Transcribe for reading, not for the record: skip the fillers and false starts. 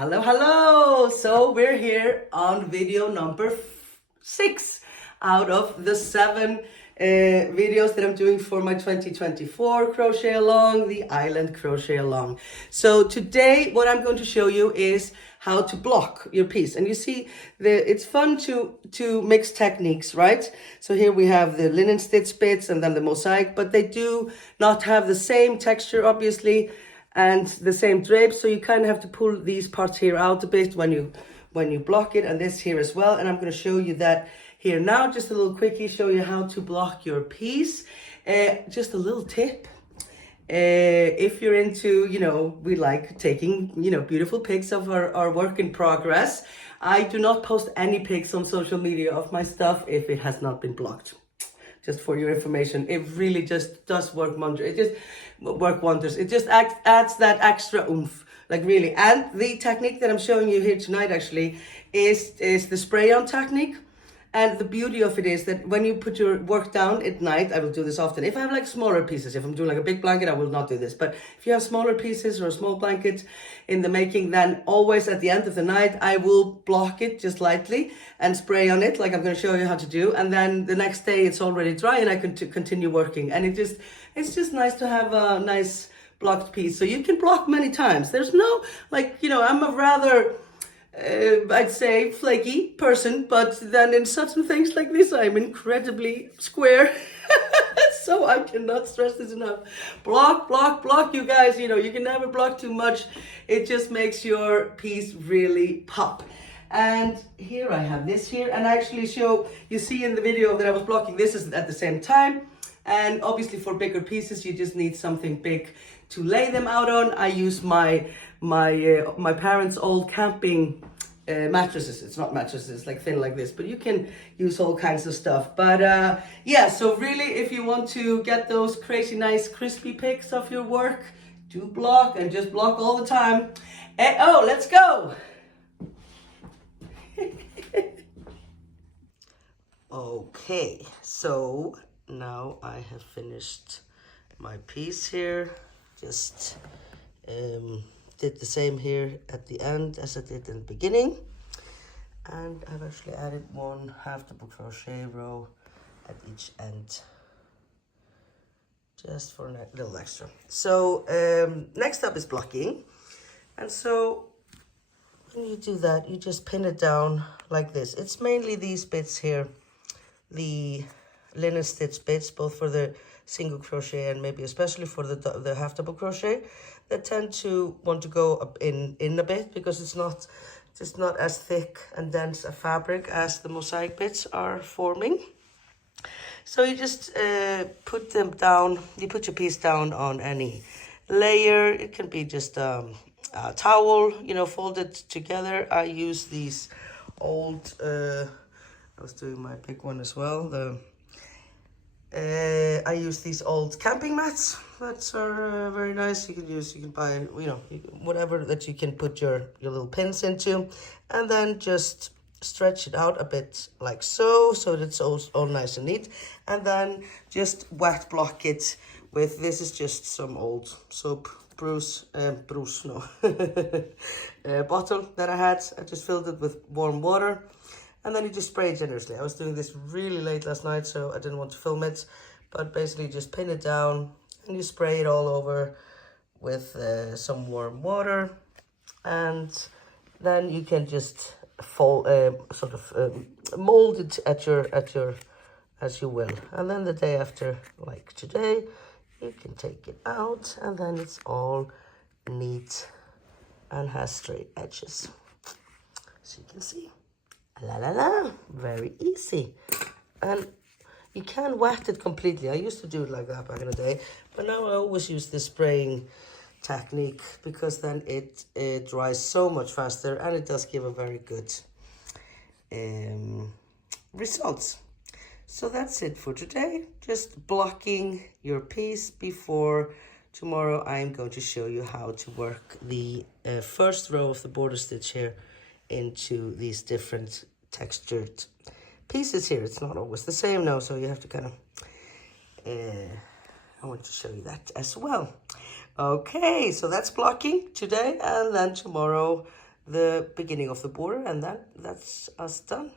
Hello, hello! So we're here on video number 6 out of the 7 videos that I'm doing for my 2024 Crochet Along, the Island Crochet Along. So today what I'm going to show you is how to block your piece. And you see, it's fun to mix techniques, right? So here we have the linen stitch bits and then the mosaic, but they do not have the same texture, obviously, and the same drape, so you kind of have to pull these parts here out a bit when you block it, and this here as well. And I'm going to show you that here now. Just a little quickie, show you how to block your piece. Just a little tip, if you're into, we like taking, beautiful pics of our work in progress. I do not post any pics on social media of my stuff if it has not been blocked. Just for your information, it really just does work wonders. It just adds that extra oomph, like really. And the technique that I'm showing you here tonight actually is the spray on technique. And the beauty of it is that when you put your work down at night, I will do this often. If I have like smaller pieces, if I'm doing like a big blanket, I will not do this. But if you have smaller pieces or a small blanket in the making, then always at the end of the night, I will block it just lightly and spray on it, like I'm going to show you how to do. And then the next day it's already dry and I can continue working. And it's just nice to have a nice blocked piece. So you can block many times. There's no, I'm a rather... I'd say flaky person, but then in certain things like this, I'm incredibly square. So I cannot stress this enough. Block, block, block, you guys. You can never block too much. It just makes your piece really pop. And here I have this here, and I actually show, you see in the video that I was blocking, this is at the same time. And obviously for bigger pieces, you just need something big to lay them out on. I use my parents' old camping mattresses. It's not mattresses, it's like thin like this, but you can use all kinds of stuff. But yeah, so really, if you want to get those crazy nice crispy pics of your work, do block and just block all the time. Oh, let's go. Okay, so now I have finished my piece here. Just did the same here at the end as I did in the beginning, and I've actually added one half double crochet row at each end just for a little extra. So next up is blocking, and so when you do that, you just pin it down like this. It's mainly these bits here, the linen stitch bits, both for the single crochet and maybe especially for the half double crochet, that tend to want to go up in a bit, because it's not as thick and dense a fabric as the mosaic bits are forming. So you just put them down. You put your piece down on any layer. It can be just a towel, folded together. I use these old I was doing my big one as well. I use these old camping mats that are very nice. You can buy, whatever that you can put your little pins into, and then just stretch it out a bit like so that it's all nice and neat. And then just wet block it with, this is just some old soap bottle that I had. I just filled it with warm water. And then you just spray it generously. I was doing this really late last night, so I didn't want to film it. But basically just pin it down and you spray it all over with some warm water. And then you can just mold it as you will. And then the day after, like today, you can take it out and then it's all neat and has straight edges. So you can see. La la la, very easy. And you can wet it completely. I used to do it like that back in the day, but now I always use this spraying technique, because then it dries so much faster, and it does give a very good results. So that's it for today. Just blocking your piece before tomorrow. I'm going to show you how to work the first row of the border stitch here into these different textured pieces here. It's not always the same now, so you have to kind of I want to show you that as well. Okay, so that's blocking today, and then tomorrow the beginning of the border, and that's us done.